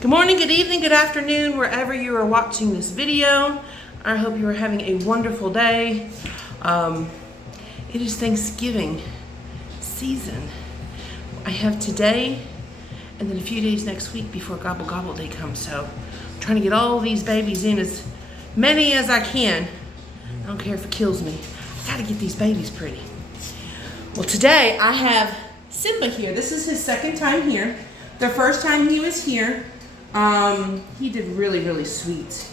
Good morning, good evening, good afternoon, wherever you are watching this video. I hope you are having a wonderful day. It is Thanksgiving season. I have today and then a few days next week before Gobble Gobble Day comes. So I'm trying to get all these babies in, as many as I can. I don't care if it kills me. I gotta get these babies pretty. Well, today I have Simba here. This is his second time here. The first time he was here, he did really sweet.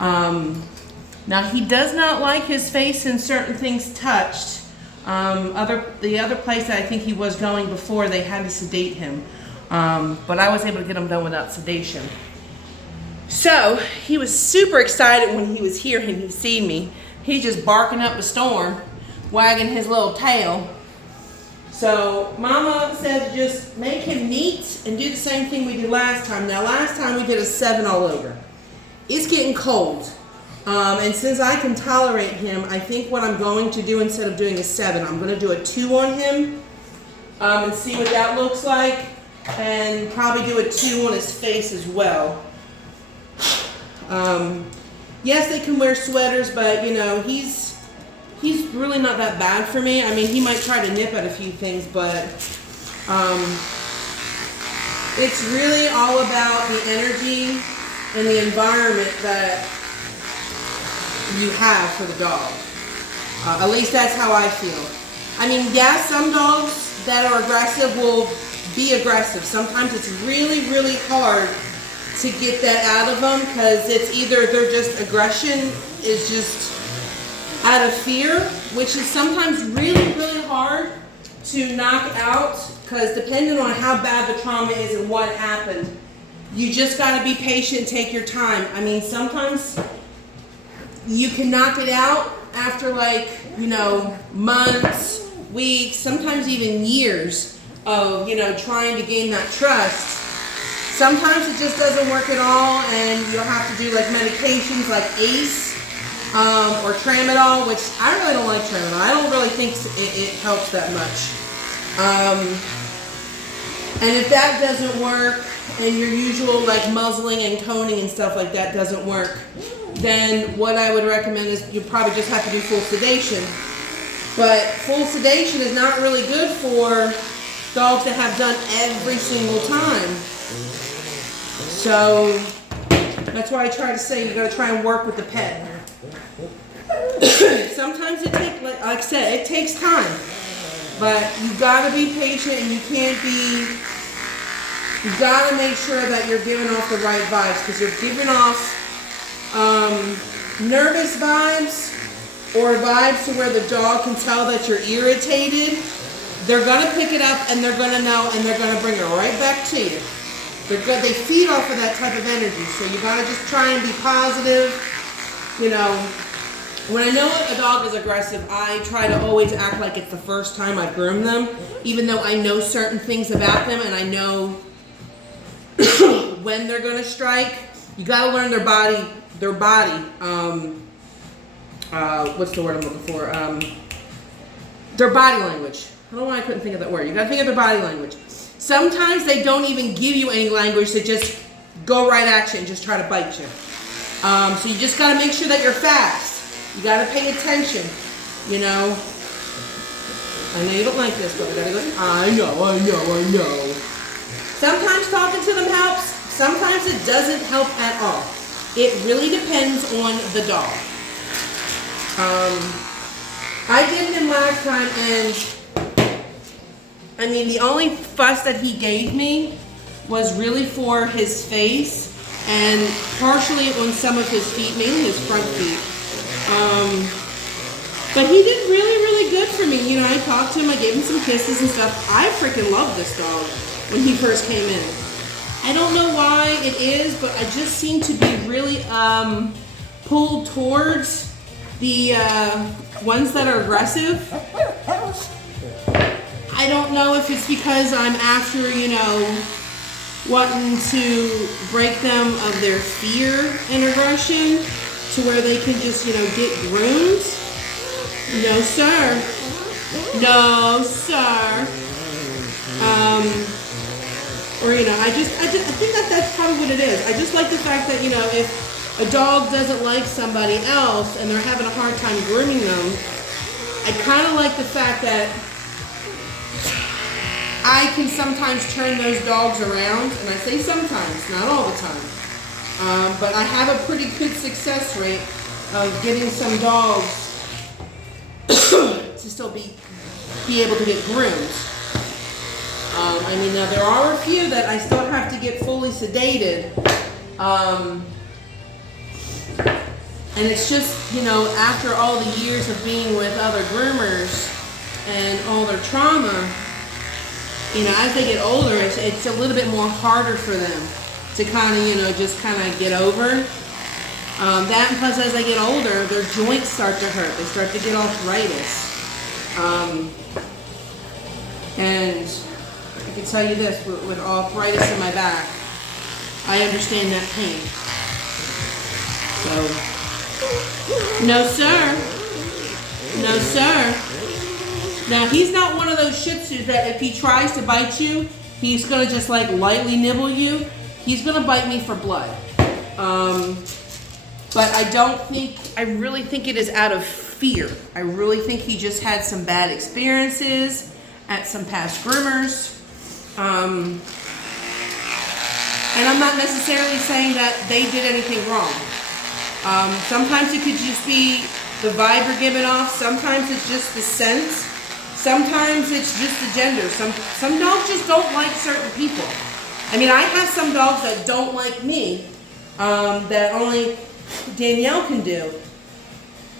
Now he does not like his face and certain things touched. The other place that I think he was going before, they had to sedate him. But I was able to get him done without sedation. So he was super excited when he was here and he seen me. He's just barking up a storm, wagging his little tail. So Mama said just make him neat and do the same thing we did last time. Now last time we did a 7 all over. It's getting cold. And since I can tolerate him, I think what I'm going to do instead of doing a 7, I'm going to do a 2 on him and see what that looks like. And probably do a 2 on his face as well. Yes, they can wear sweaters, but you know, he's really not that bad for me. I mean, he might try to nip at a few things, but it's really all about the energy and the environment that you have for the dog. At least that's how I feel. I mean, yeah, some dogs that are aggressive will be aggressive. Sometimes it's really hard to get that out of them because it's either they're just aggression is just out of fear, which is sometimes really hard to knock out because depending on how bad the trauma is and what happened, you just got to be patient, take your time. I mean, sometimes you can knock it out after months, weeks, sometimes even years of, trying to gain that trust. Sometimes it just doesn't work at all and you'll have to do medications like ACE or tramadol, which I really don't like tramadol. I don't really think it helps that much. And if that doesn't work and your usual muzzling and coning and stuff like that doesn't work, then what I would recommend is you probably just have to do full sedation. But full sedation is not really good for dogs that have done every single time. So that's why I try to say you got to try and work with the pet. Sometimes it takes, like I said, it takes time. But you got to be patient and you got to make sure that you're giving off the right vibes, because you're giving off nervous vibes or vibes to where the dog can tell that you're irritated. They're going to pick it up and they're going to know and they're going to bring it right back to you. They feed off of that type of energy, so you got to just try and be positive. When I know a dog is aggressive, I try to always act like it's the first time I groom them, even though I know certain things about them and I know when they're going to strike. You got to learn their body, what's the word I'm looking for? Their body language. I don't know why I couldn't think of that word. You got to think of their body language. Sometimes they don't even give you any language, they just go right at you and just try to bite you. So you just got to make sure that you're fast. You got to pay attention, I know you don't like this, but I got to go, I know. Sometimes talking to them helps. Sometimes it doesn't help at all. It really depends on the dog. I did him last time, and I mean, the only fuss that he gave me was really for his face and partially on some of his feet, mainly his front feet. But he did really good for me. I talked to him, I gave him some kisses and stuff. I freaking loved this dog when he first came in. I don't know why it is, but I just seem to be really pulled towards the ones that are aggressive. I don't know if it's because I'm after, wanting to break them of their fear and aggression to where they can just, get groomed. No, sir. No, sir. Or, I think that's probably what it is. I just like the fact that, you know, if a dog doesn't like somebody else and they're having a hard time grooming them, I kind of like the fact that I can sometimes turn those dogs around, and I say sometimes, not all the time. But I have a pretty good success rate of getting some dogs to still be able to get groomed. I mean, now there are a few that I still have to get fully sedated. And it's just, you know, after all the years of being with other groomers and all their trauma, you know, as they get older, it's a little bit more harder for them to kind of, you know, just kind of get over. That and plus as they get older, their joints start to hurt. They start to get arthritis. And I can tell you this, with arthritis in my back, I understand that pain. So, no sir. No sir. Now he's not one of those Shih Tzus that if he tries to bite you, he's gonna just like lightly nibble you. He's gonna bite me for blood. But I really think it is out of fear. I really think he just had some bad experiences at some past groomers. And I'm not necessarily saying that they did anything wrong. Sometimes it could just be the vibe you're giving off. Sometimes it's just the scent. Sometimes it's just the gender. Some dogs just don't like certain people. I mean, I have some dogs that don't like me, that only Danielle can do.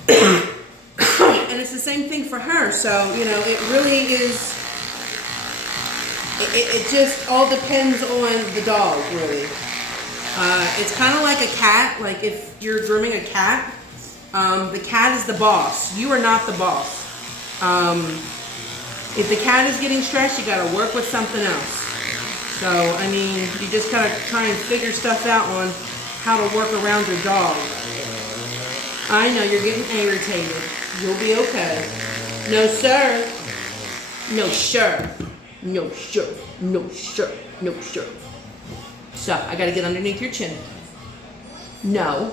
And it's the same thing for her. So, you know, it really is, it just all depends on the dog, really. It's kind of like a cat. Like if you're grooming a cat, the cat is the boss. You are not the boss. If the cat is getting stressed, you got to work with something else. So, I mean, you just gotta try and figure stuff out on how to work around your dog. I know you're getting irritated. You'll be okay. No, sir. No, sir. No, sir. No, sir. No, sir. So, I gotta get underneath your chin. No.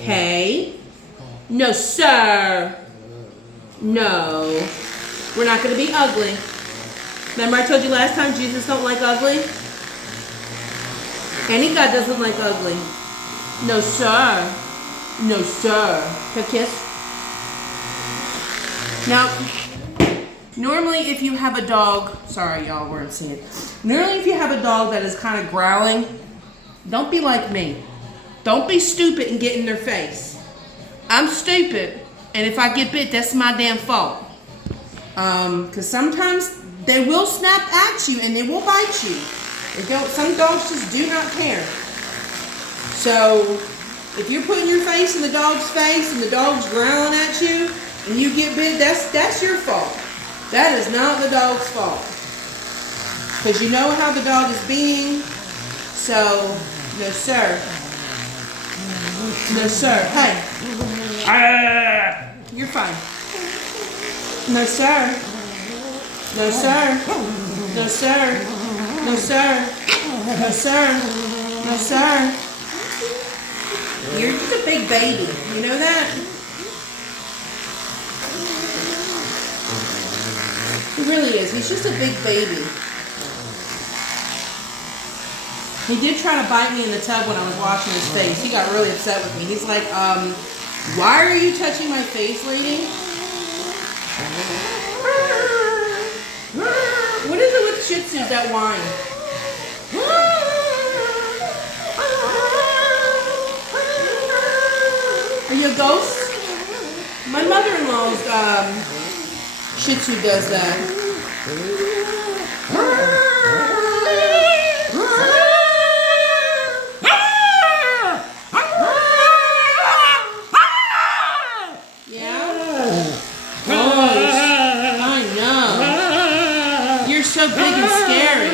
Hey. No, sir. No. We're not gonna be ugly. Remember I told you last time Jesus don't like ugly? Any God doesn't like ugly. No, sir. No, sir. Have a kiss? Now, normally if you have a dog, sorry y'all weren't seeing it. Normally if you have a dog that is kind of growling, don't be like me. Don't be stupid and get in their face. I'm stupid, and if I get bit, that's my damn fault. Because sometimes they will snap at you and they will bite you. Some dogs just do not care. So if you're putting your face in the dog's face and the dog's growling at you and you get bit, that's your fault. That is not the dog's fault. Because you know how the dog is being. So, no sir. No sir. Hey. You're fine. No sir. No sir. No sir. No sir. No sir. No sir. You're just a big baby. You know that? He really is. He's just a big baby. He did try to bite me in the tub when I was washing his face. He got really upset with me. He's like, why are you touching my face, lady? What is it with Shih Tzus that whine? Are you a ghost? My mother-in-law's Shih Tzu does that. So big and scary.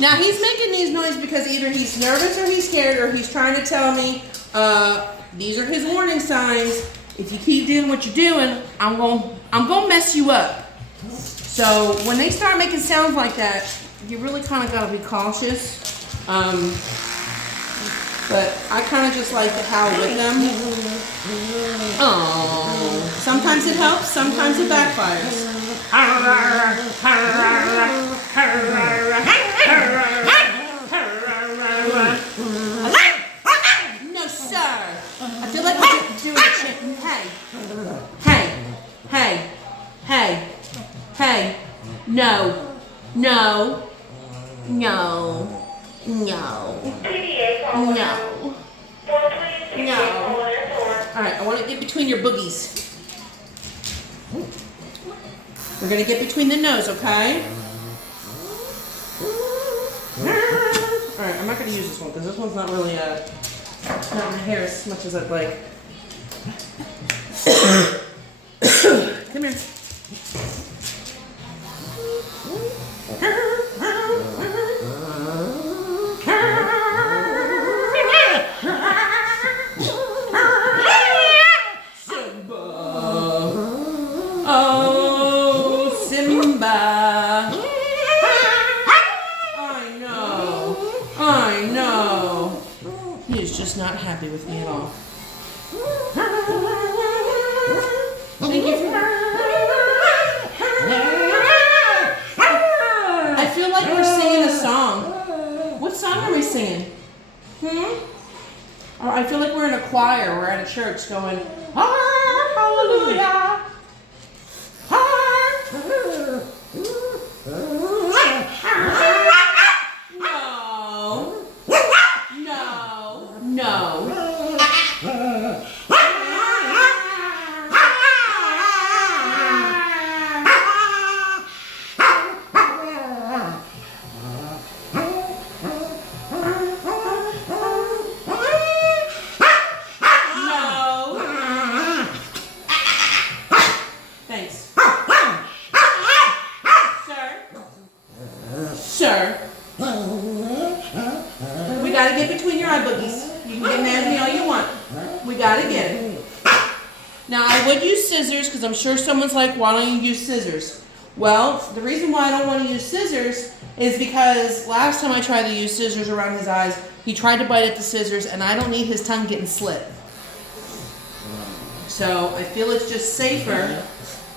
Now he's making these noises because either he's nervous or he's scared or he's trying to tell me these are his warning signs. If you keep doing what you're doing, I'm gonna mess you up. So when they start making sounds like that, you really kind of gotta be cautious. But I kind of just like to howl with them. Oh, sometimes it helps, sometimes it backfires. No, sir. I feel like we're doing a chant. Hey. No. No. Alright, I want to get between your boogies. We're going to get between the nose, okay? Alright, I'm not going to use this one because this one's not really not in the hair as much as I'd like. Come here. Oh, Simba. I know. He is just not happy with me at all. Thank you. I feel like we're singing a song. What song are we singing? Or I feel like we're in a choir. We're at a church going, hallelujah. Sir, we gotta get between your eye boogies. You can get mad at me all you want. We gotta get it. Now I would use scissors because I'm sure someone's like, why don't you use scissors? Well, the reason why I don't want to use scissors is because last time I tried to use scissors around his eyes, he tried to bite at the scissors and I don't need his tongue getting slit. So I feel it's just safer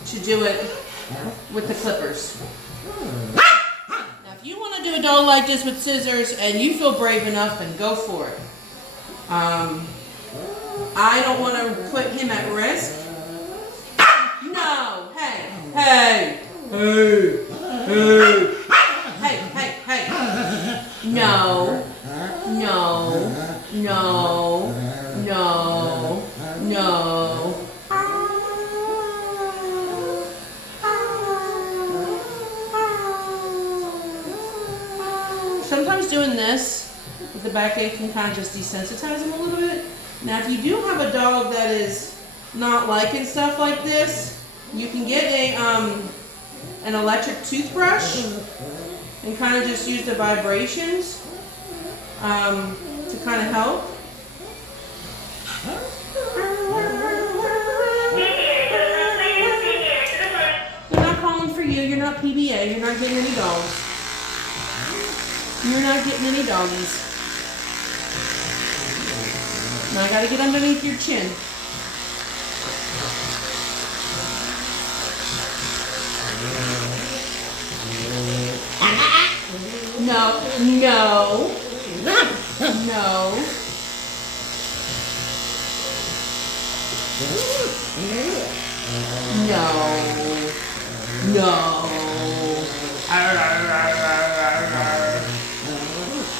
to do it with the clippers. If you want to do a dog like this with scissors and you feel brave enough, then go for it. I don't want to put him at risk. No, hey. No. Sometimes doing this with the backache can kind of just desensitize him a little bit. Now, if you do have a dog that is not liking stuff like this, you can get an electric toothbrush and kind of just use the vibrations to kind of help. They're not calling for you. You're not PBA. You're not getting any dogs. You're not getting any doggies. Now I gotta get underneath your chin.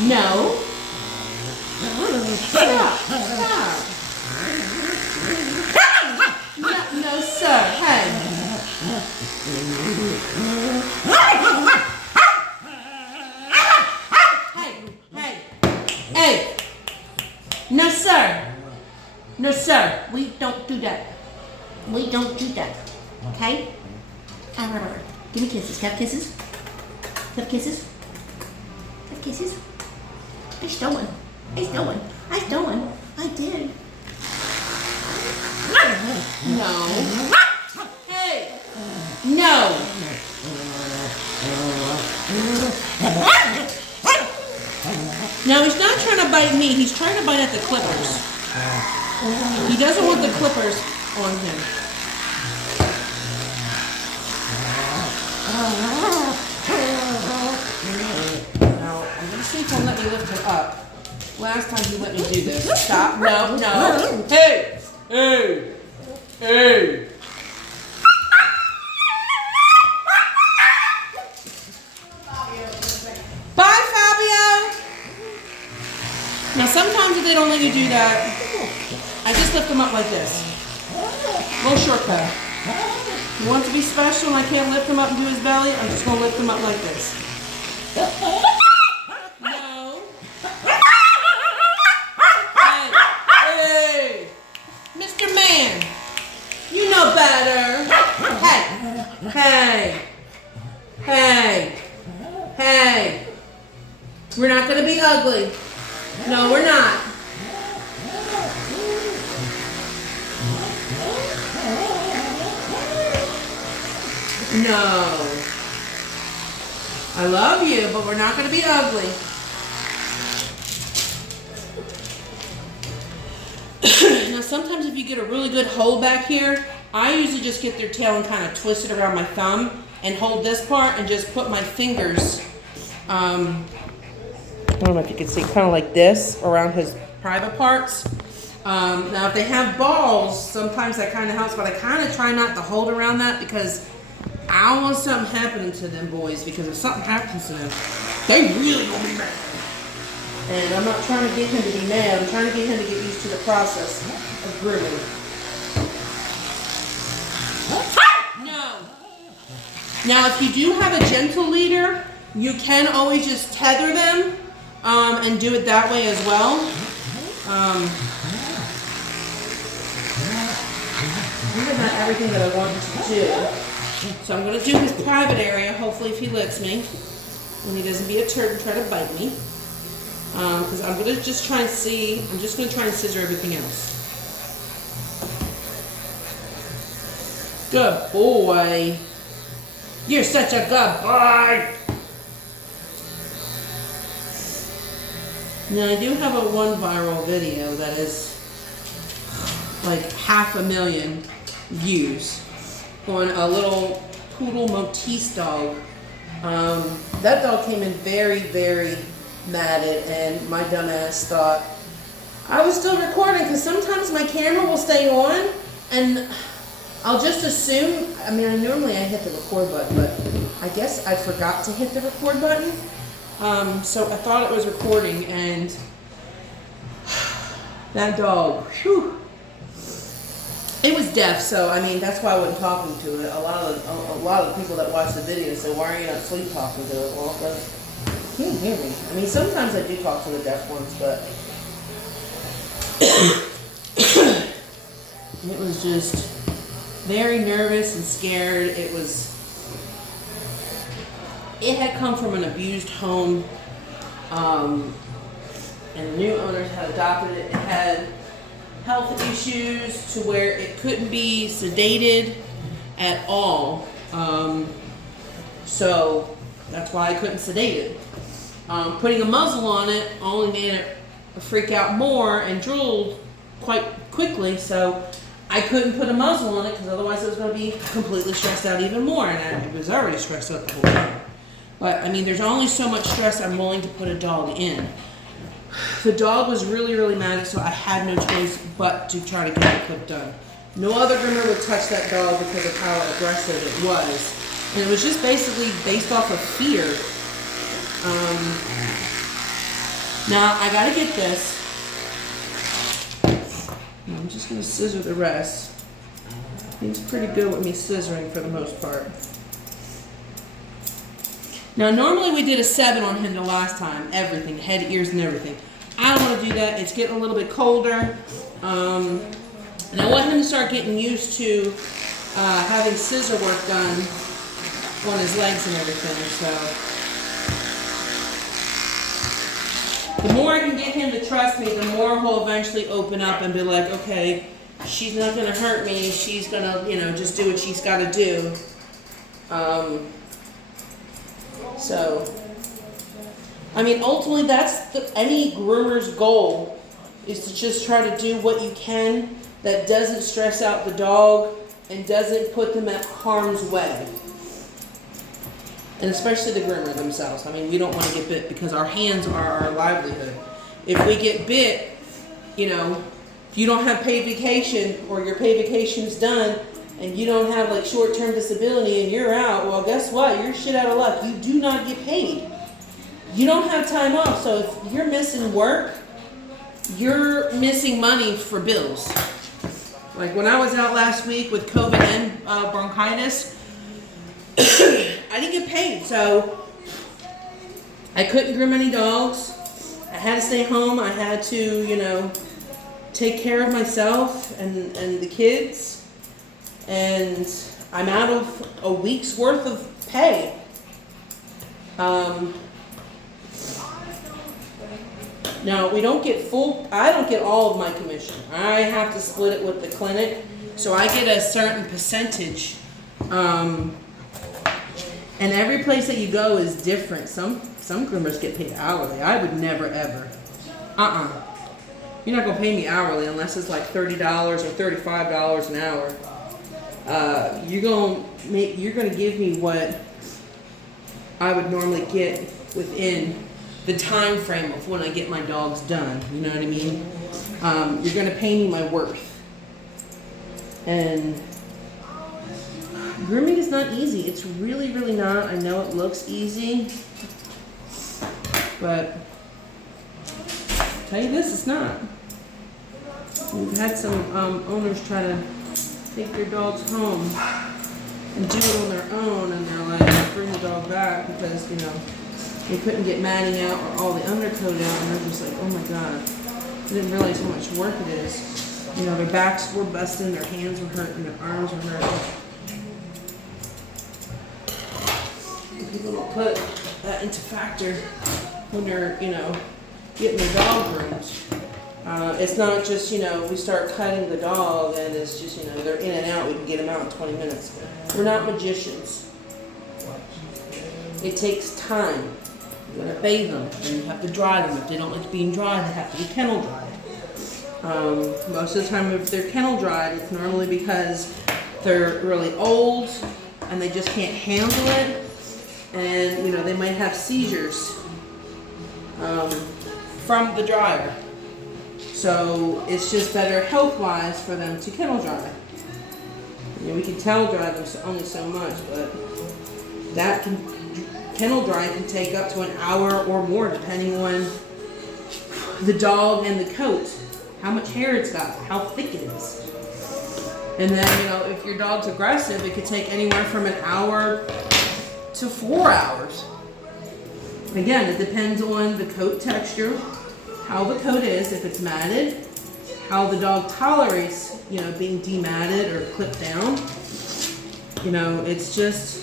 No. Stop. No, sir. Hey. Hey. No, sir. We don't do that. Okay? Give me kisses. Have kisses? I stole one. I did. No. Hey. No. Now he's not trying to bite me, he's trying to bite at the clippers. He doesn't want the clippers on him. Now, I'm going to see if he'll let me lift him up. Last time he let me do this. Stop. No, no. Hey! Hey! Hey! Bye, Fabio! Now, sometimes if they don't let you do that, I just lift them up like this. Little shortcut. You want to be special and I can't lift him up and do his belly? I'm just going to lift him up like this. No. Hey. Mr. Man. You know better. Hey. Hey. Hey. Hey. We're not going to be ugly. No, we're not. No. I love you, but we're not going to be ugly. Now, sometimes if you get a really good hold back here, I usually just get their tail and kind of twist it around my thumb and hold this part and just put my fingers, I don't know if you can see, kind of like this around his private parts. Now, if they have balls, sometimes that kind of helps, but I kind of try not to hold around that because I don't want something happening to them boys, because if something happens to them, they really gonna be mad. And I'm not trying to get him to be mad. I'm trying to get him to get used to the process of grooming. No. Now, if you do have a gentle leader, you can always just tether them and do it that way as well. Maybe not everything that I wanted to do. So I'm going to do his private area, hopefully if he lets me, and he doesn't be a turd and try to bite me. Because I'm going to just try and see, I'm just going to try and scissor everything else. Good boy. You're such a good boy. Now I do have one viral video that is like 500,000 views on a little poodle Maltese dog. That dog came in very, very matted, and my dumb ass thought I was still recording, because sometimes my camera will stay on and I'll just assume, I mean, normally I hit the record button, but I guess I forgot to hit the record button. So I thought it was recording, and that dog, whew. It was deaf, so I mean that's why I wasn't talking to it. A lot of the people that watch the video say, "Why are you not sleep talking to it?" Well, because he can't hear me. I mean, sometimes I do talk to the deaf ones, but it was just very nervous and scared. It had come from an abused home, and the new owners had adopted it. It had health issues to where it couldn't be sedated at all. So that's why I couldn't sedate it. Putting a muzzle on it only made it freak out more and drooled quite quickly, so I couldn't put a muzzle on it because otherwise it was going to be completely stressed out even more, and I was already stressed out the whole time. But I mean, there's only so much stress I'm willing to put a dog in. The dog was really, really mad, so I had no choice but to try to get the clip done. No other groomer would touch that dog because of how aggressive it was. And it was just basically based off of fear. Now, I gotta get this. I'm just gonna scissor the rest. He's pretty good with me scissoring for the most part. Now, normally we did a 7 on him the last time, everything, head, ears, and everything. I don't want to do that. It's getting a little bit colder. And I want him to start getting used to having scissor work done on his legs and everything. So the more I can get him to trust me, the more he'll eventually open up and be like, okay, she's not going to hurt me. She's going to, just do what she's got to do. So I mean, ultimately, that's any groomer's goal, is to just try to do what you can that doesn't stress out the dog and doesn't put them at harm's way. And especially the groomer themselves. I mean, we don't want to get bit because our hands are our livelihood. If we get bit, you know, if you don't have paid vacation or your paid vacation's done and you don't have like short-term disability and you're out, well, guess what? You're shit out of luck. You do not get paid. You don't have time off. So if you're missing work, you're missing money for bills. Like when I was out last week with COVID and bronchitis, I didn't get paid, so I couldn't groom any dogs. I had to stay home. I had to, you know, take care of myself and the kids. And I'm out of a week's worth of pay. Now, we don't get I don't get all of my commission. I have to split it with the clinic, so I get a certain percentage. And every place that you go is different. Some groomers get paid hourly. I would never, ever. You're not gonna pay me hourly unless it's like $30 or $35 an hour. You're gonna give me what I would normally get within the time frame of when I get my dogs done. You know what I mean? You're gonna pay me my worth. And grooming is not easy. It's really, really not. I know it looks easy, but I'll tell you this, it's not. We've had some owners try to take their dogs home and do it on their own, and they're like, bring the dog back because, you know, they couldn't get matting out or all the undercoat out, and they're just like, oh my God, I didn't realize how much work it is. You know, their backs were busting, their hands were hurting, their arms were hurting. People don't put that into factor when they're, you know, getting their dog groomed. It's not just, you know, we start cutting the dog and it's just, you know, they're in and out, we can get them out in 20 minutes. We're not magicians. It takes time. You gotta bathe them and you have to dry them. If they don't like being dry, they have to be kennel dried. Most of the time if they're kennel dried, it's normally because they're really old and they just can't handle it. And, you know, they might have seizures from the dryer. So it's just better health-wise for them to kennel dry. You know, we can towel dry them only so much, but kennel dry can take up to an hour or more depending on the dog and the coat, how much hair it's got, how thick it is. And then, you know, if your dog's aggressive, it could take anywhere from an hour to 4 hours. Again, it depends on the coat texture, how the coat is, if it's matted, how the dog tolerates, you know, being dematted or clipped down. You know, it's just,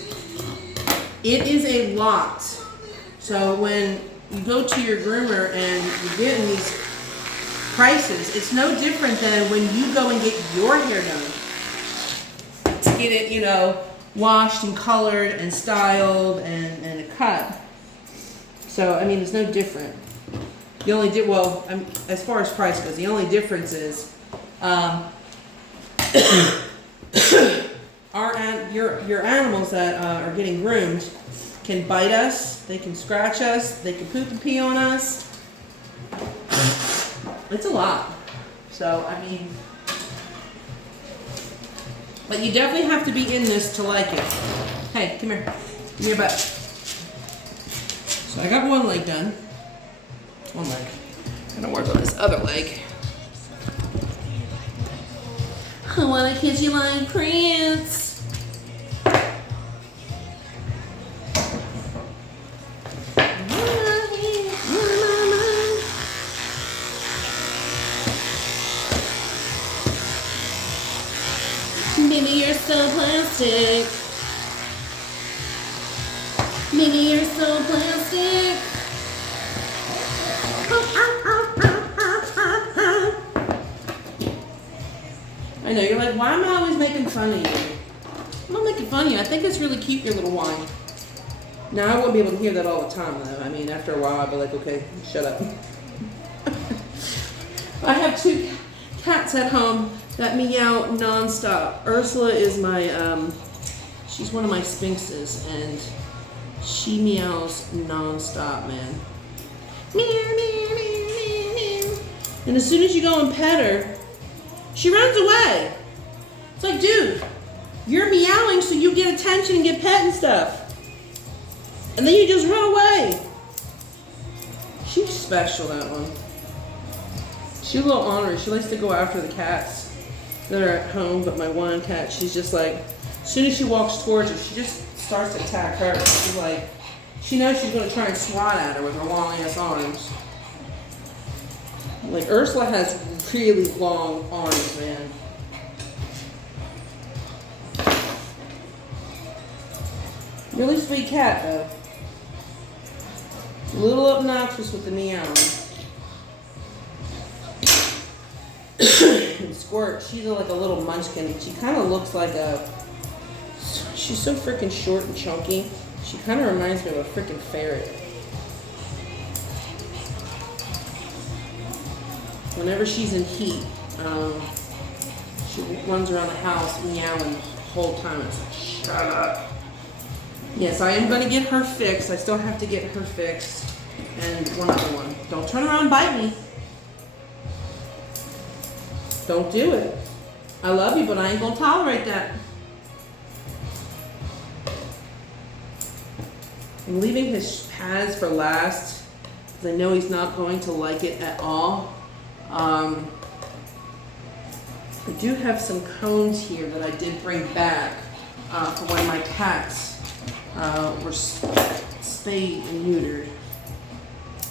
it is a lot. So when you go to your groomer and you're getting these prices, it's no different than when you go and get your hair done. To get it, you know, washed and colored and styled and a cut. So, I mean, it's no different. The only as far as price goes, the only difference is your animals that are getting groomed can bite us, they can scratch us, they can poop and pee on us. It's a lot. So, I mean, but you definitely have to be in this to like it. Hey, come here. Give me your butt. So I got one leg done. One leg. I'm gonna work on this other leg. I wanna kiss you like Prince. Baby, you're so plastic. Baby, you're so plastic. I know, you're like, why am I always making fun of you? I'm not making fun of you. I think it's really cute, your little whine. Now, I wouldn't be able to hear that all the time, though. I mean, after a while, I'd be like, okay, shut up. I have 2 cats at home that meow nonstop. Ursula is my, she's one of my Sphinxes, and she meows nonstop, man. Meow, meow, meow, meow, meow. And as soon as you go and pet her, she runs away. It's like, dude, you're meowing so you get attention and get pet and stuff. And then you just run away. She's special, that one. She's a little ornery. She likes to go after the cats that are at home, but my one cat, she's just like, as soon as she walks towards her, she just starts to attack her. She's like, she knows she's gonna try and swat at her with her long ass arms. Like, Ursula has really long arms, man. Really sweet cat, though. A little obnoxious with the meowing. And Squirt, she's like a little munchkin. She kind of looks like a... She's so freaking short and chunky. She kind of reminds me of a freaking ferret. Whenever she's in heat, she runs around the house meowing the whole time. It's like, shut up. Yes, I am going to get her fixed. I still have to get her fixed. And one other one. Don't turn around and bite me. Don't do it. I love you, but I ain't going to tolerate that. I'm leaving his pads for last because I know he's not going to like it at all. I do have some cones here that I did bring back for when my cats were spayed and neutered.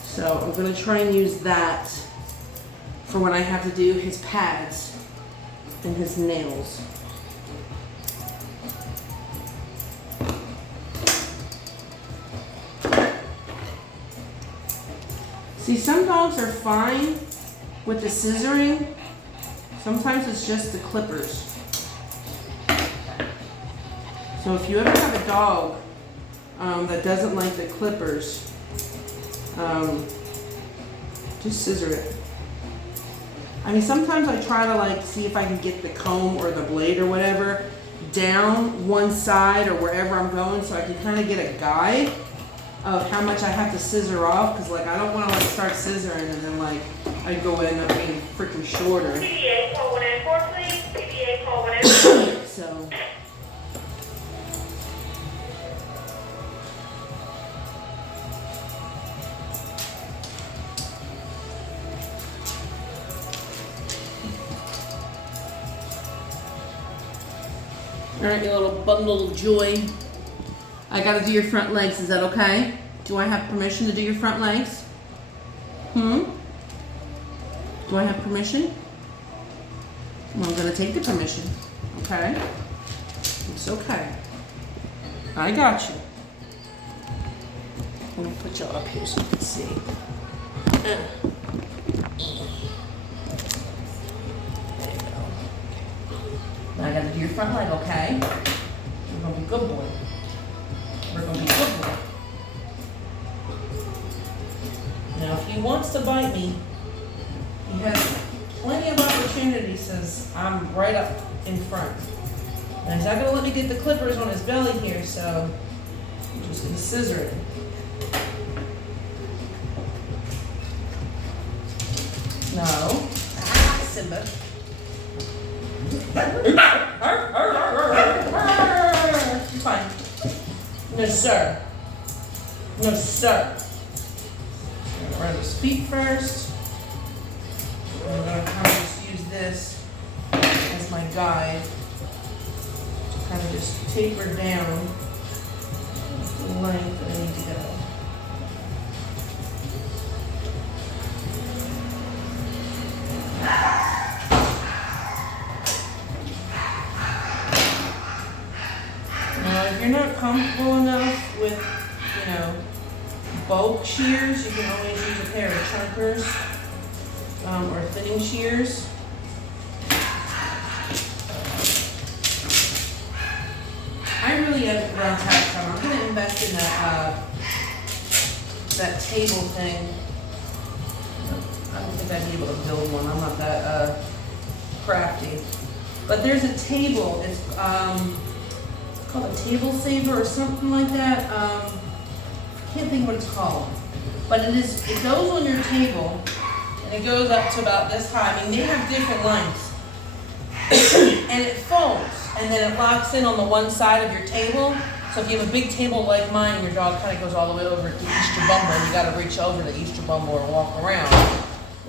So I'm going to try and use that for when I have to do his pads and his nails. See, some dogs are fine with the scissoring. Sometimes it's just the clippers. So if you ever have a dog that doesn't like the clippers, just scissor it. I mean, sometimes I try to like see if I can get the comb or the blade or whatever down one side or wherever I'm going, so I can kind of get a guide of how much I have to scissor off, because like I don't want to like start scissoring and then like I go end up being freaking shorter. PDA call 194, please. PDA call 194. So. All right, you little bundle of joy. I gotta do your front legs, is that okay? Do I have permission to do your front legs? Do I have permission? Well, I'm gonna take the permission, okay? It's okay. I got you. I'm gonna put you up here so you can see. There you go. Now I gotta do your front leg, okay? You're gonna be a good boy. We're gonna be a good boy. Now, if he wants to bite me, he has plenty of opportunity since I'm right up in front. Now, he's not gonna let me get the clippers on his belly here, so I'm just gonna scissor it. No. Ah, Simba. You're fine. No, sir. No, sir. I'm gonna run his feet first. I'm gonna kind of just use this as my guide to kind of just taper down the length that I need to go. Now, if you're not comfortable enough with, you know, bulk shears, you can always use a pair of chunkers or thinning shears. I really haven't run tax time. I'm going to invest watching that table thing. I don't think I'd be able to build one. I'm not that crafty. But there's a table. It's called a table saver or something like that. Can't think what it's called. But it goes on your table and it goes up to about this high. I mean, they have different lengths. And it folds and then it locks in on the one side of your table. So if you have a big table like mine and your dog kind of goes all the way over to Easter Bumble, you got to reach over to Easter Bumble or walk around.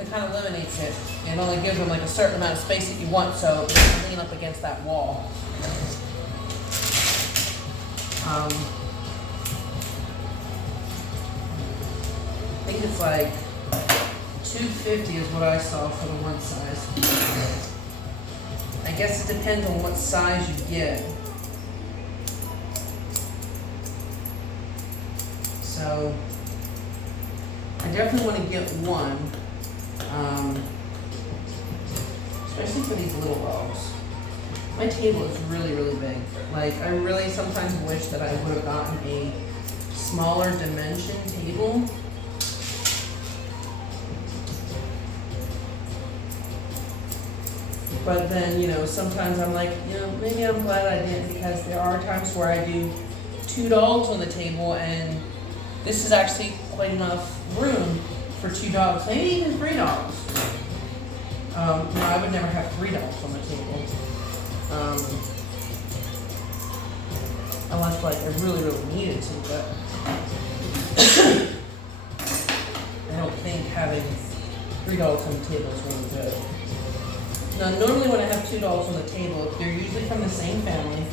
It kind of eliminates it. It only gives them like a certain amount of space that you want, so they can lean up against that wall. I think it's like $250 is what I saw for the one size. I guess it depends on what size you get. So I definitely want to get one, especially for these little dogs. My table is really, really big. Like, I really sometimes wish that I would have gotten a smaller dimension table. But then, you know, sometimes I'm like, you know, maybe I'm glad I didn't, because there are times where I do 2 dogs on the table, and this is actually quite enough room for 2 dogs, maybe even 3 dogs. No, I would never have 3 dogs on the table. Unless, like, I really, really needed to, but I don't think having 3 dogs on the table is really good. Now, normally when I have 2 dogs on the table, they're usually from the same family,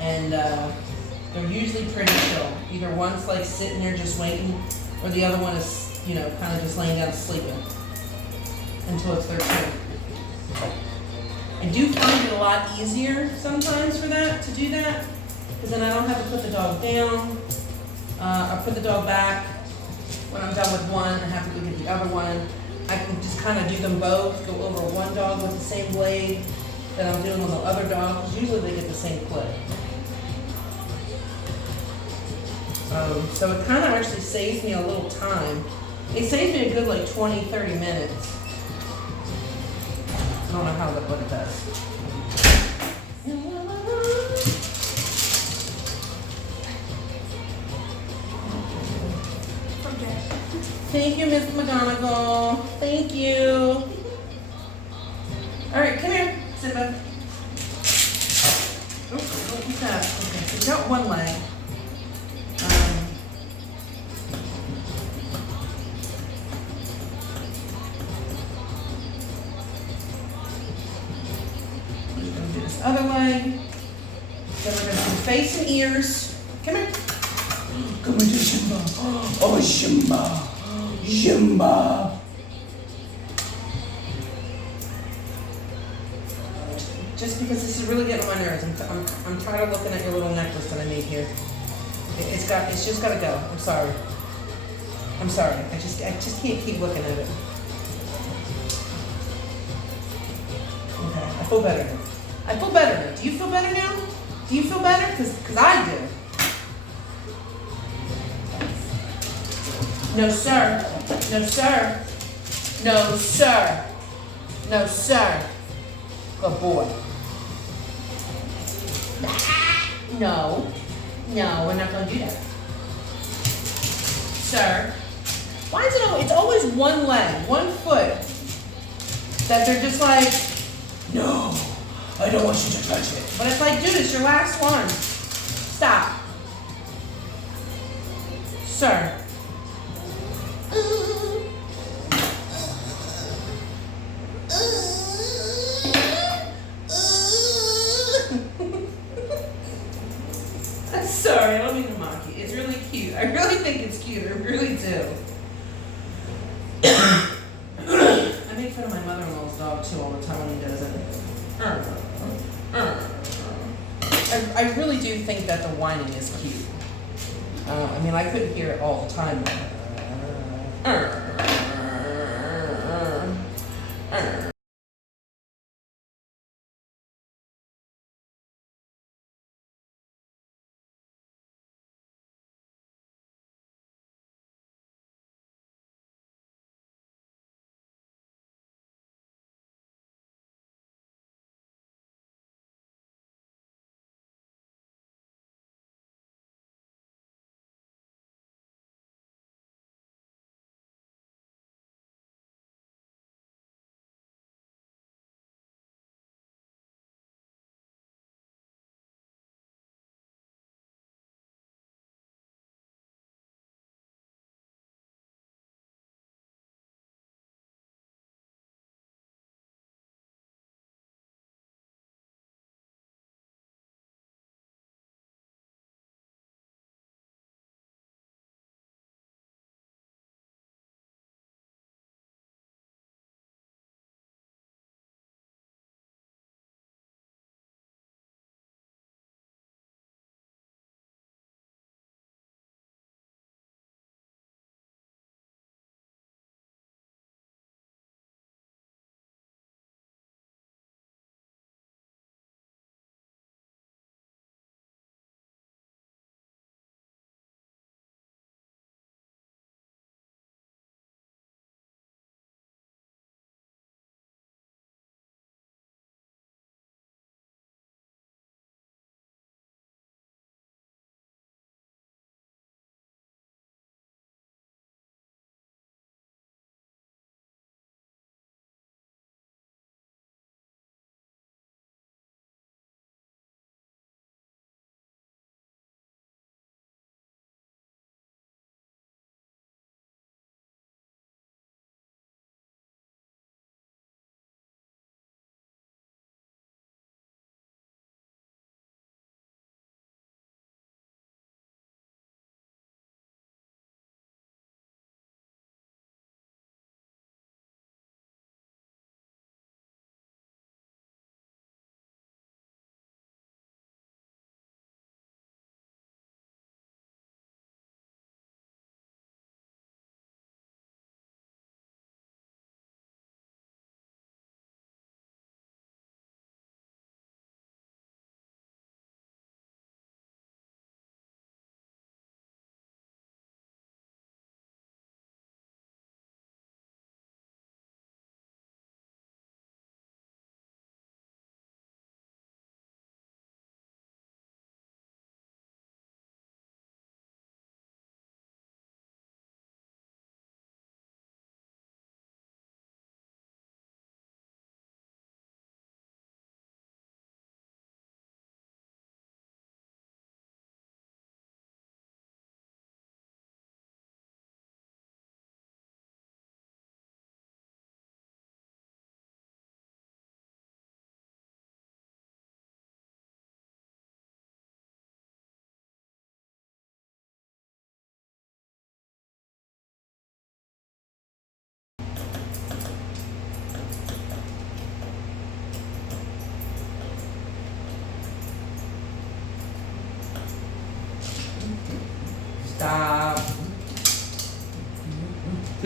and they're usually pretty chill. Either one's like sitting there just waiting, or the other one is, you know, kind of just laying down sleeping until it's their turn. I do find it a lot easier sometimes for that, to do that, because then I don't have to put the dog down, or put the dog back. When I'm done with one, I have to go get the other one. I can just kind of do them both, go over one dog with the same blade that I'm doing on the other dog, because usually they get the same clip. So it kind of actually saves me a little time. It saves me a good like 20, 30 minutes. I don't know what it does. Thank you, Miss McGonagall. Thank you. All right, come here, Simba. Oh, don't eat that. Okay, so we got one leg. We're gonna do this other leg. Then we're gonna do face and ears. Come here. Come here, Simba. Oh, Simba. Simba. Just because this is really getting on my nerves. I'm tired of looking at your little necklace that I made here. It's just gotta go. I'm sorry. I just can't keep looking at it. Okay, I feel better now. Do you feel better now? Do you feel better? Cause I do. No, sir. No, sir. No, sir. No, sir. Good boy. No. No, we're not going to do that. Sir. Why is it's always one leg, one foot, that they're just like, no, I don't want you to touch it. But it's like, dude, it's your last one. Stop. Sir. I'm sorry, I don't mean to mock you. It's really cute. I really think it's cute. I really do. I make fun of my mother-in-law's dog too all the time when he does it. I really do think that the whining is cute. I mean, I couldn't hear it all the time.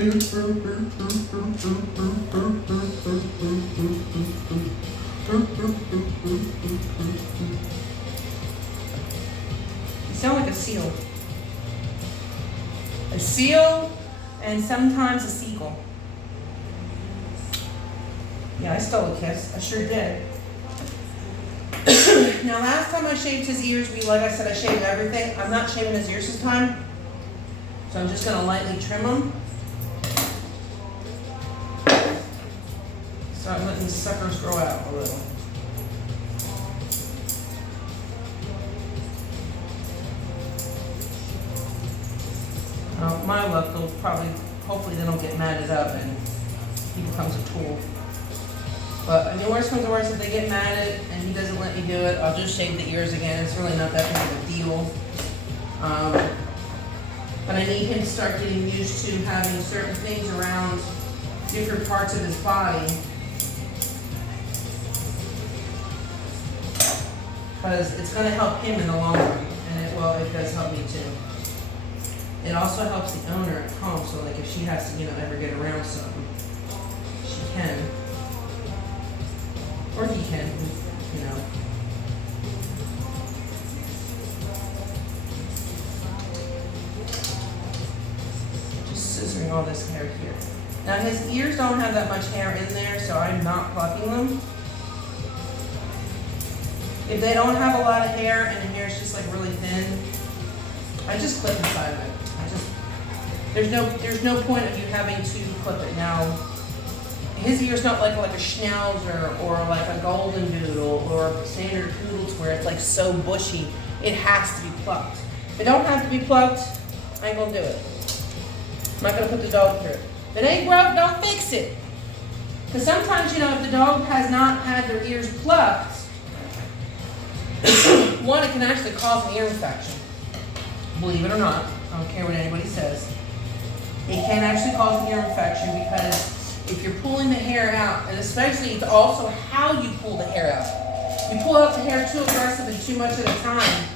You sound like a seal. A seal and sometimes a seagull. Yeah, I stole a kiss. I sure did. Now, last time I shaved his ears, like I said, I shaved everything. I'm not shaving his ears this time. So I'm just going to lightly trim them. Start letting these suckers grow out a little. My luck, hopefully they don't get matted up and he becomes a tool. But I mean, worst comes to worst, if they get matted and he doesn't let me do it, I'll just shave the ears again. It's really not that big of a deal. But I need him to start getting used to having certain things around different parts of his body. Because it's going to help him in the long run. And it does help me too. It also helps the owner at home, so like if she has to, ever get around something, she can. Or he can, Just scissoring all this hair here. Now his ears don't have that much hair in there, so I'm not plucking them. If they don't have a lot of hair and the hair is just like really thin, I just clip inside of it. There's no point of you having to clip it. Now, his ears don't like a schnauzer or like a golden doodle or standard poodles where it's like so bushy. It has to be plucked. If it don't have to be plucked, I ain't gonna do it. I'm not gonna put the dog through it. If it ain't broke, don't fix it. Because sometimes, if the dog has not had their ears plucked, one, it can actually cause an ear infection. Believe it or not, I don't care what anybody says. It can actually cause an ear infection because if you're pulling the hair out, and especially it's also how you pull the hair out. You pull out the hair too aggressive and too much at a time,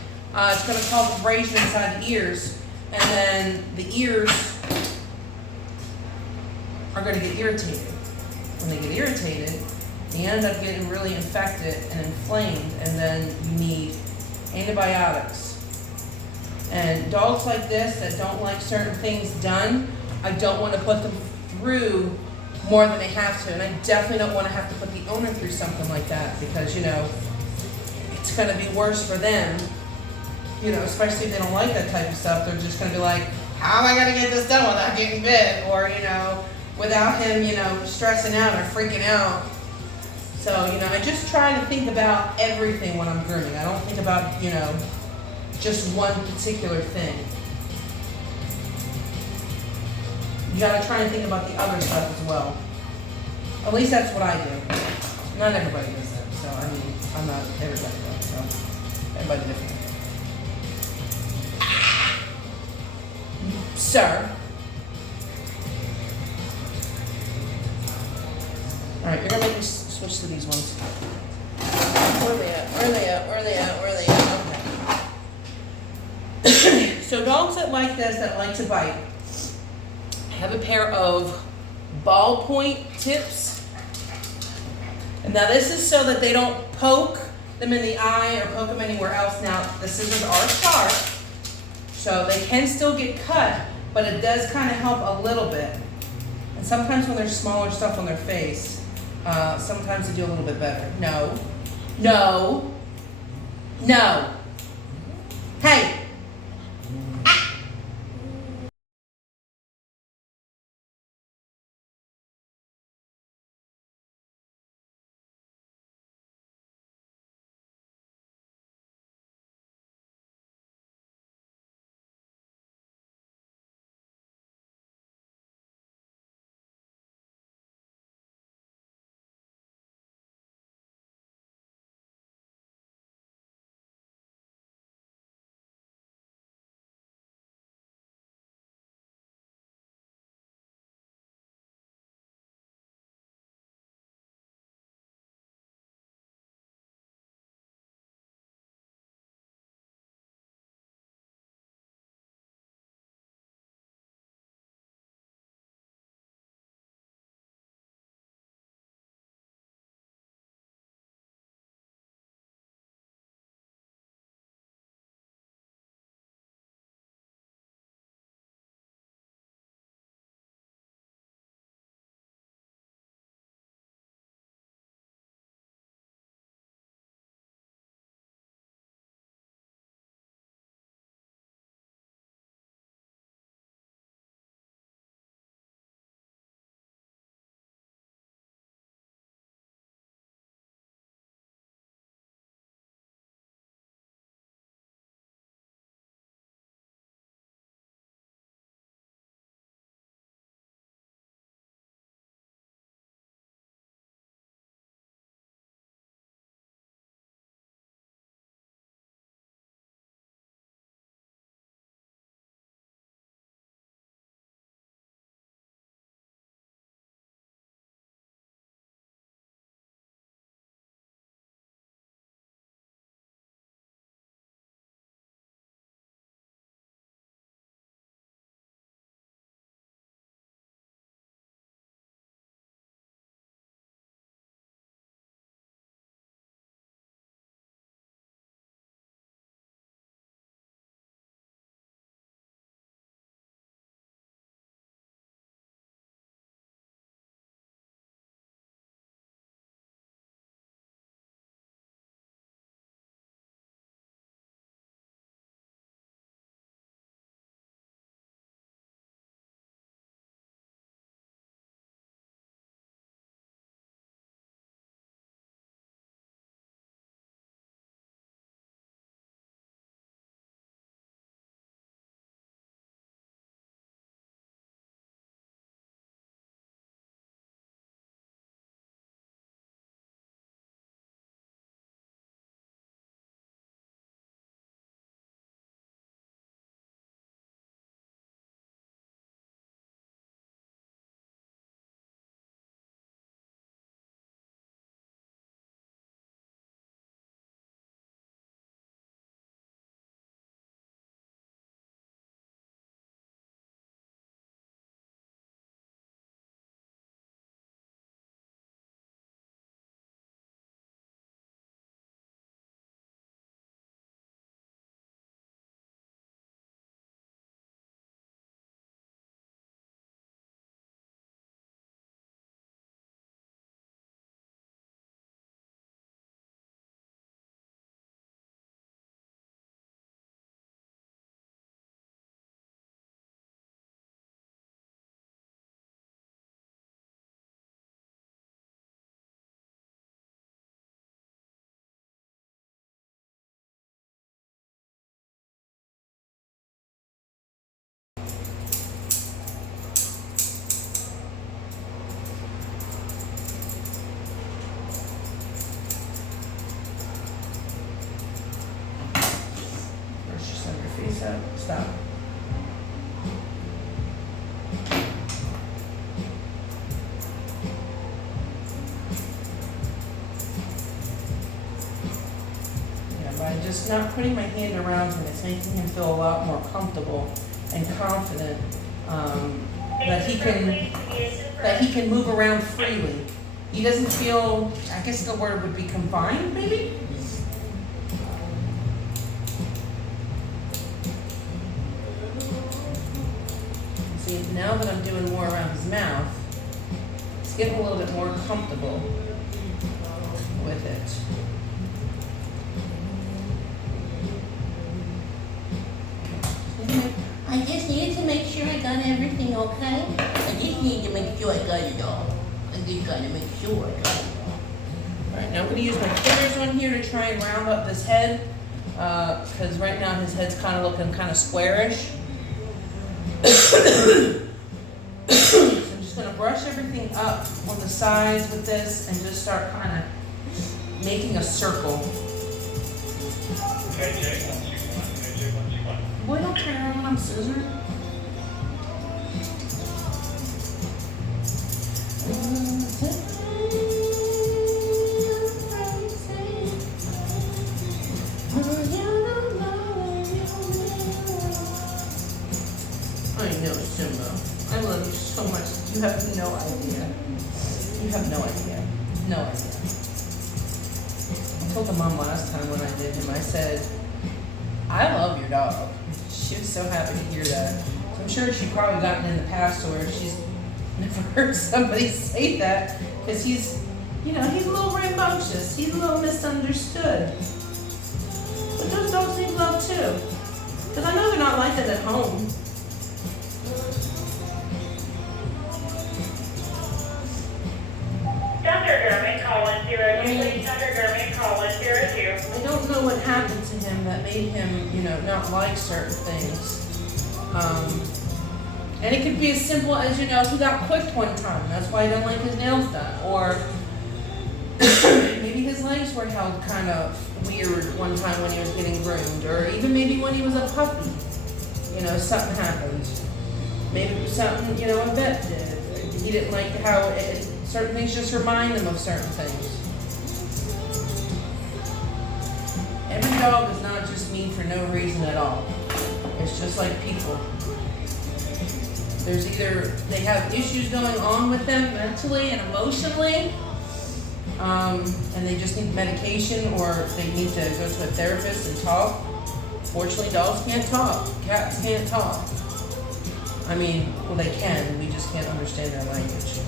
it's going to cause abrasion inside the ears, and then the ears are going to get irritated. When they get irritated, you end up getting really infected and inflamed, and then you need antibiotics. And dogs like this that don't like certain things done, I don't want to put them through more than they have to. And I definitely don't want to have to put the owner through something like that because, it's going to be worse for them. Especially if they don't like that type of stuff. They're just going to be like, how am I going to get this done without getting bit? Or, without him, stressing out or freaking out. So, I just try to think about everything when I'm grooming. I don't think about, just one particular thing. You gotta try and think about the other stuff as well. At least that's what I do. Not everybody does that, so I'm not everybody does, so everybody's different. Sir. Alright, you're gonna make me switch to these ones. Where are they at? Okay. So dogs that like this, that like to bite, have a pair of ballpoint tips. And now this is so that they don't poke them in the eye or poke them anywhere else. Now the scissors are sharp, so they can still get cut, but it does kind of help a little bit. And sometimes when there's smaller stuff on their face, sometimes they do a little bit better. No. Hey, Stop. Yeah, by just not putting my hand around him, it's making him feel a lot more comfortable and confident that he can move around freely. He doesn't feel, I guess the word would be confined, maybe? See, now that I'm doing more around his mouth, it's getting a little bit more comfortable with it. I just needed to make sure I got everything okay. I just need to make sure I got it all. I just gotta make sure I got it all. Alright, now I'm going to use my fingers on here to try and round up this head, because right now his head's kind of looking kind of squarish. So I'm just going to brush everything up on the sides with this and just start kind of making a circle. Boy, don't turn around when I'm scissoring. I know, Simba. I love you so much. You have no idea. You have no idea. No idea. I told the mom last time when I did him, I said, I love your dog. She was so happy to hear that. So I'm sure she's probably gotten in the past to where she's never heard somebody say that, because he's, you know, he's a little rambunctious. He's a little misunderstood. But those dogs need love too. Because I know they're not like that at home. Dr. Gurman, call 102, please. Dr. Gurman, call 102. I don't know what happened to him that made him, you know, not like certain things. And it could be as simple as, you know, he got clipped one time. That's why he didn't like his nails done. Or maybe his legs were held kind of weird one time when he was getting groomed. Or even maybe when he was a puppy, you know, something happened. Maybe it was something, you know, a vet did. He didn't like how certain things just remind him of certain things. Every dog is not just mean for no reason at all. It's just like people. There's either they have issues going on with them mentally and emotionally, and they just need medication, or they need to go to a therapist and talk. Fortunately, dogs can't talk. Cats can't talk. I mean, well, they can. We just can't understand their language.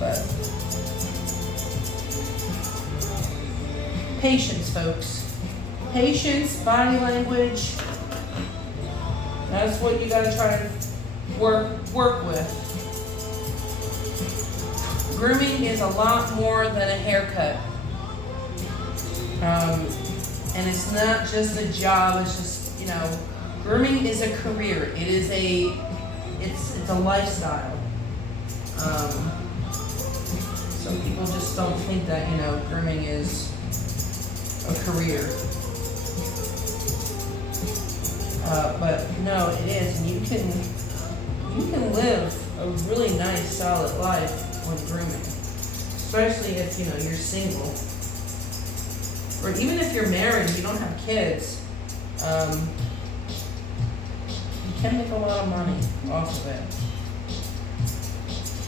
But patience, folks. Patience, body language. That's what you gotta try to work with. Grooming is a lot more than a haircut. And it's not just a job, it's just, you know, grooming is a career. It is it's a lifestyle. Some people just don't think that, you know, grooming is a career. But no, it is, and you can live a really nice, solid life with grooming, especially if, you know, you're single, or even if you're married and you don't have kids. You can make a lot of money off of it,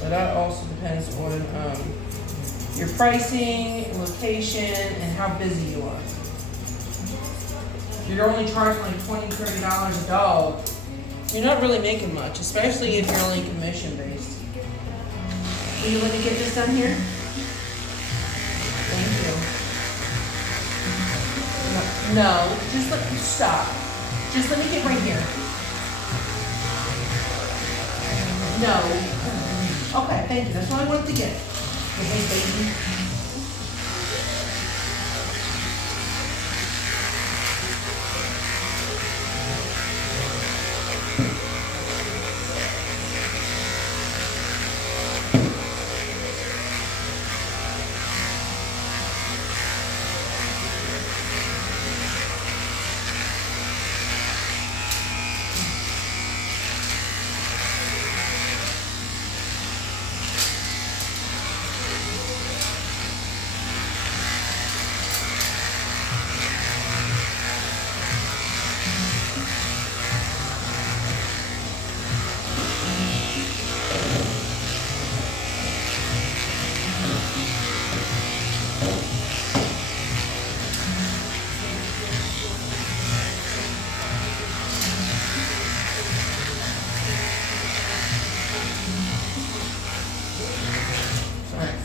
but that also depends on your pricing, location, and how busy you are. If you're only charging like $20, $30 a dog, you're not really making much, especially if you're only commission based. Will you let me get this done here? Thank you. No, just let me stop. Just let me get right here. No. Okay, thank you. That's what I wanted to get. Okay, baby.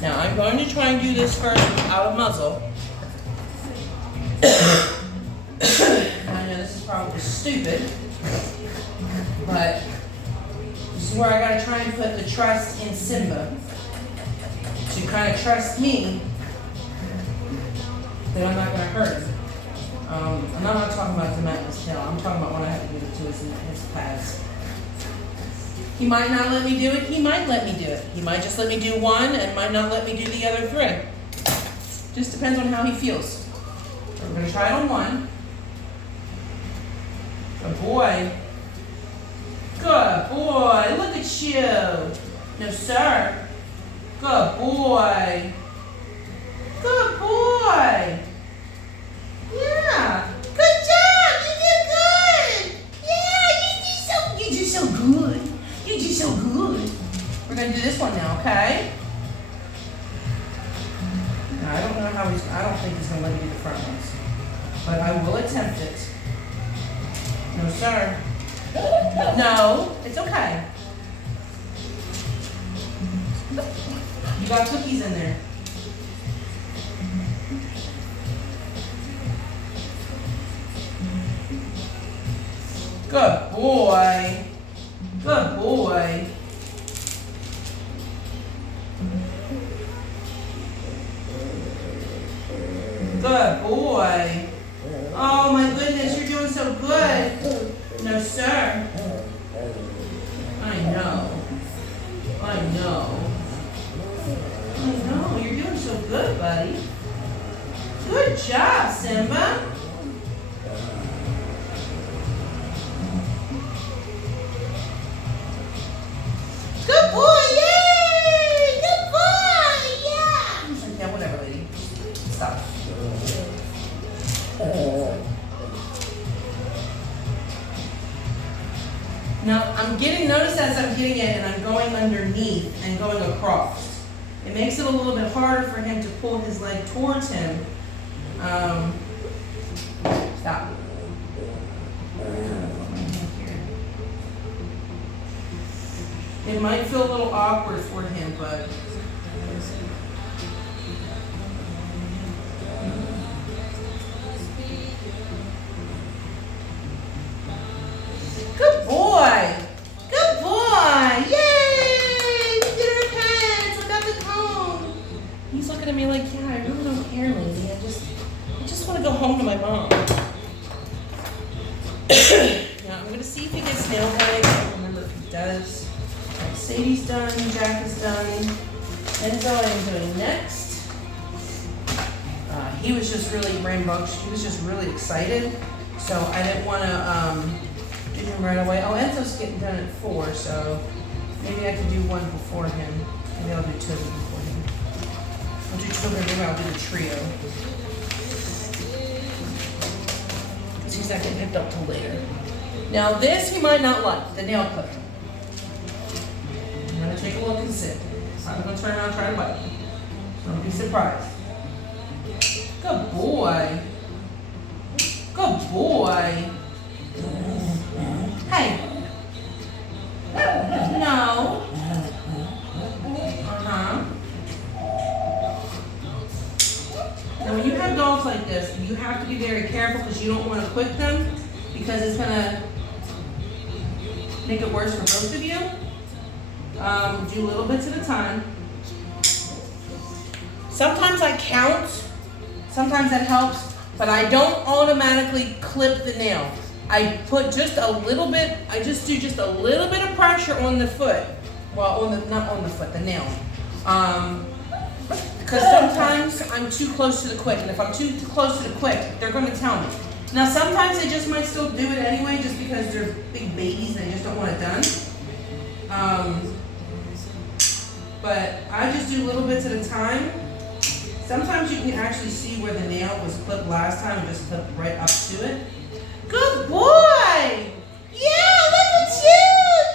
Now I'm going to try and do this first without a muzzle. I know this is probably stupid, but this is where I gotta try and put the trust in Simba to kind of trust me that I'm not gonna hurt him. I'm not talking about the mat his tail. I'm talking about when I have to give it to his pads. He might not let me do it. He might let me do it. He might just let me do one and might not let me do the other 3. Just depends on how he feels. We're gonna try it on one. Good boy. Good boy. Look at you. No, sir. Good boy. Good boy. Yeah. Good job. You did good. Yeah, you did so good. You did so good. We're gonna do this one now, okay? Now, I don't know how I don't think he's gonna let me do the front ones, but I will attempt it. No, sir. No, it's okay. You got cookies in there. Good boy. Good boy. Good boy. Oh my goodness, you're doing so good. No, sir. I know. I know. I know. You're doing so good, buddy. Good job, Simba. Good boy, yay! Good boy, yeah! He's like, yeah, whatever, lady. Stop. Now, notice as I'm getting it and I'm going underneath and going across. It makes it a little bit harder for him to pull his leg towards him. Stop. It might feel a little awkward for him, but good boy! Good boy! Yay! We did our pets! We got the comb! He's looking at me like, yeah, I really don't care, lady. I just want to go home to my mom. Now I'm gonna see if he gets nail bite. I don't remember if he does. Right, Sadie's done, Jack is done. Enzo I am doing next. He was just really rambunctious. He was just really excited. So I didn't want to do him right away. Oh, Enzo's getting done at 4, so maybe I can do one before him. Maybe I'll do 2 before him. I'll do 2 and maybe I'll do the trio. Because he's not getting picked up till later. Now this he might not like, the nail clipper. I'm going to take a look and sit. I'm going to turn around and try to bite. Don't be surprised. Good boy. Good boy. Hey. No. Uh-huh. Now when you have dogs like this, you have to be very careful because you don't want to quick them because it's going to make it worse for both of you. Do little bits at a time. Sometimes I count. Sometimes that helps, but I don't automatically clip the nail. I put just a little bit, I just do just a little bit of pressure on the foot. Well, not on the foot, the nail. Because sometimes I'm too close to the quick, and if I'm too close to the quick, they're gonna tell me. Now sometimes they just might still do it anyway, just because they're big babies and they just don't want it done. But I just do little bits at a time. Sometimes you can actually see where the nail was clipped last time and just clip right up to it. Good boy! Yeah, look at you!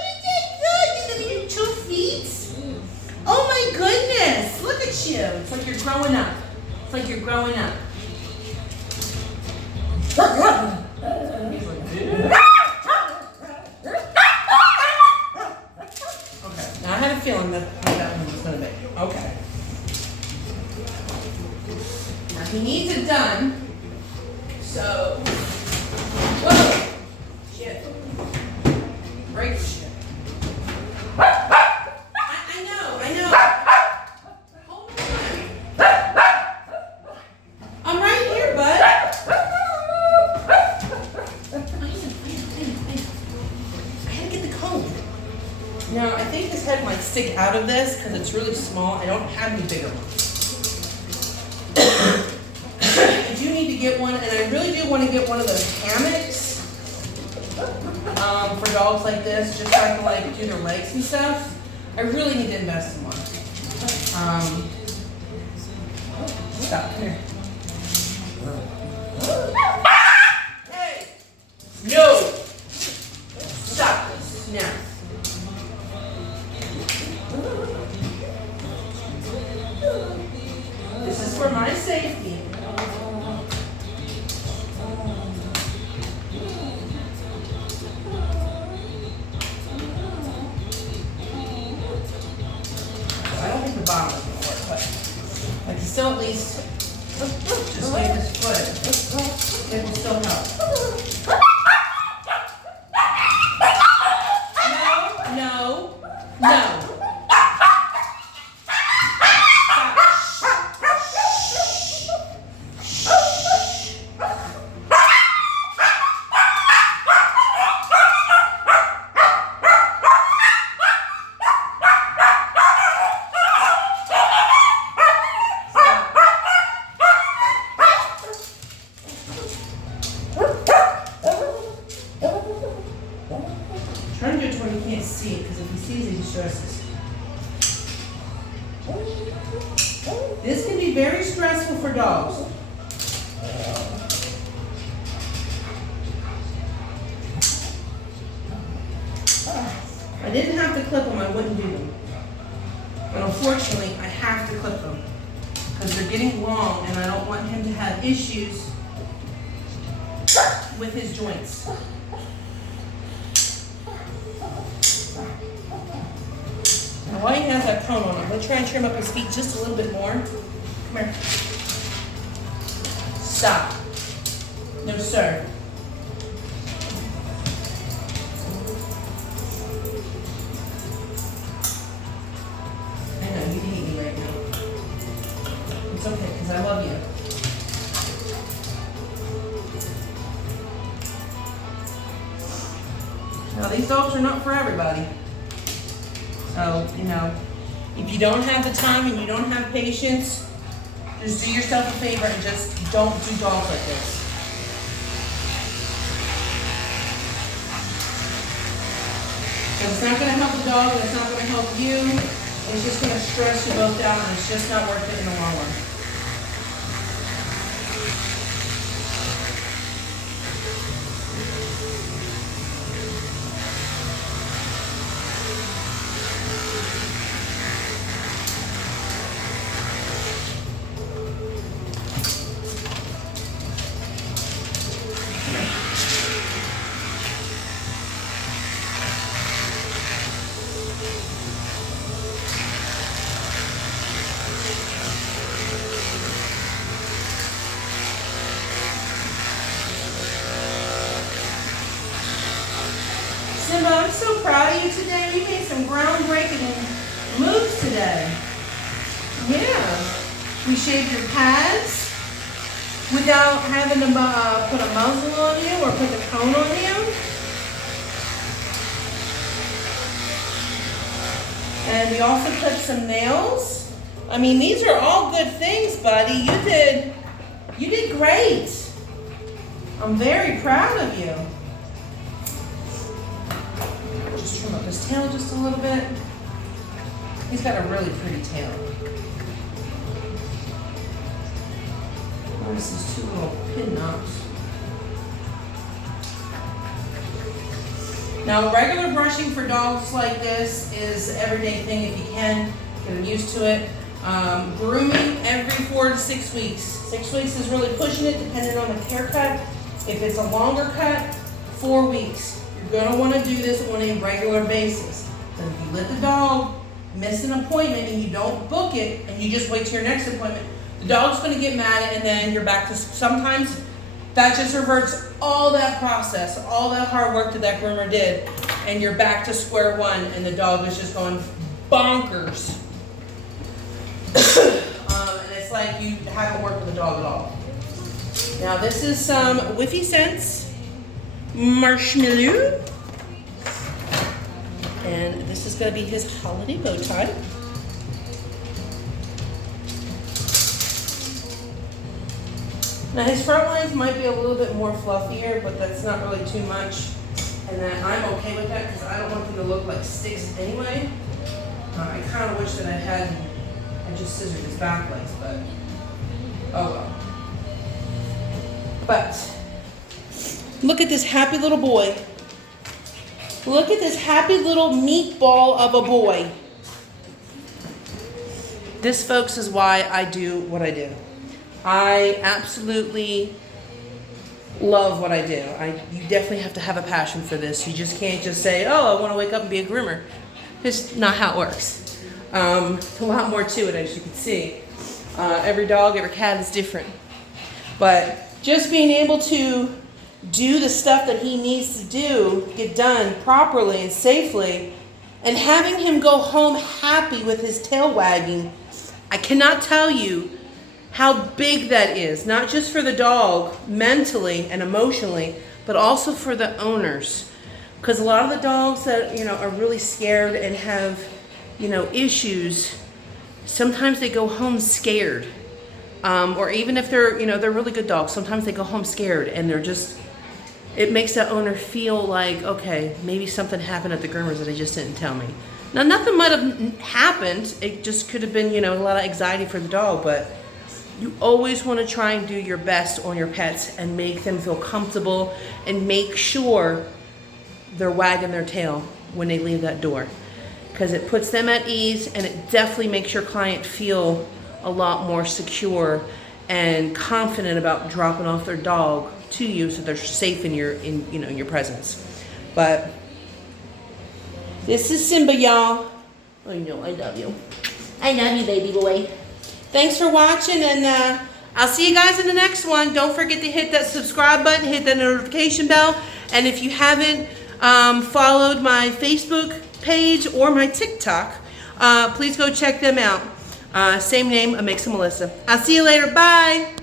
You did good! You did 2 feet? Oh my goodness! Look at you! It's like you're growing up. It's like you're growing up. He's like, yeah. Okay, now I had a feeling that one was gonna be. Okay. he needs it done. So, whoa, shit, break the shit. I know. Hold on. I'm right here, bud. I gotta get the comb. Now, I think his head might stick out of this because it's really small. I don't have any bigger ones. I do need to get one, and I really do want to get one of those hammocks for dogs like this, just so I can like do their legs and stuff. I really need to invest in one. Stop here. Hey! No! Stop this now. This is for my safety. I don't think the bottom is going to work, but I can still at least just lay this foot. It will still help. No. Try to do it to where he can't see it, because if he sees it, he stresses. This can be very stressful for dogs. If I didn't have to clip them, I wouldn't do them. But unfortunately, I have to clip them because they're getting long, and I don't want him to have issues with his joints. Now, while he has that cone on, I'm going to try and trim up his feet just a little bit more. Come here. Stop. No, sir. I know, you hate me right now. It's okay, because I love you. Now, these dogs are not for everybody. So, if you don't have the time and you don't have patience, just do yourself a favor and just don't do dogs like this. So it's not going to help the dog, and it's not going to help you. It's just going to stress you both out, and it's just not worth it in the long run. Simba, I'm so proud of you today. You made some groundbreaking moves today. Yeah. We shaved your pads without having to put a muzzle on you or put the cone on you. And we also clipped some nails. I mean, these are all good things, buddy. You did great. I'm very proud of you. Just trim up his tail just a little bit. He's got a really pretty tail. Notice these two little pin knots. Now, regular brushing for dogs like this is an everyday thing if you can. Get them used to it. Grooming every 4 to 6 weeks. 6 weeks is really pushing it, depending on the haircut. If it's a longer cut, 4 weeks. You're going to want to do this on a regular basis. So if you let the dog miss an appointment and you don't book it, and you just wait till your next appointment, The dog's gonna get mad and then you're back to, sometimes that just reverts all that process, all that hard work that groomer did, and you're back to square one and the dog is just going bonkers. And it's like you haven't worked with the dog at all. Now this is some wiffyscents marshmallow. And this is gonna be his holiday bow tie. Now his front lines might be a little bit more fluffier, but that's not really too much. And then I'm okay with that because I don't want them to look like sticks anyway. I kind of wish that I just scissored his back legs, but oh well. But look at this happy little boy. Look at this happy little meatball of a boy. This, folks, is why I do what I do. I absolutely love what I do. You definitely have to have a passion for this. You just can't just say, oh, I want to wake up and be a groomer. It's not how it works. There's a lot more to it, as you can see. Every dog, every cat is different. But just being able to do the stuff that he needs to do, get done properly and safely, and having him go home happy with his tail wagging, I cannot tell you how big that is, not just for the dog mentally and emotionally, but also for the owners. Because a lot of the dogs that, are really scared and have, issues, sometimes they go home scared. Or even if they're really good dogs, sometimes they go home scared and it makes that owner feel like, okay, maybe something happened at the groomers that they just didn't tell me. Now, nothing might have happened. It just could have been, a lot of anxiety for the dog, but you always want to try and do your best on your pets and make them feel comfortable and make sure they're wagging their tail when they leave that door. Because it puts them at ease and it definitely makes your client feel a lot more secure and confident about dropping off their dog to you so they're safe in your presence. But this is Simba, y'all. I know, I love you. I love you, baby boy. Thanks for watching, and I'll see you guys in the next one. Don't forget to hit that subscribe button, hit that notification bell, and if you haven't followed my Facebook page or my TikTok, please go check them out. Same name, Amixa Melissa. I'll see you later. Bye.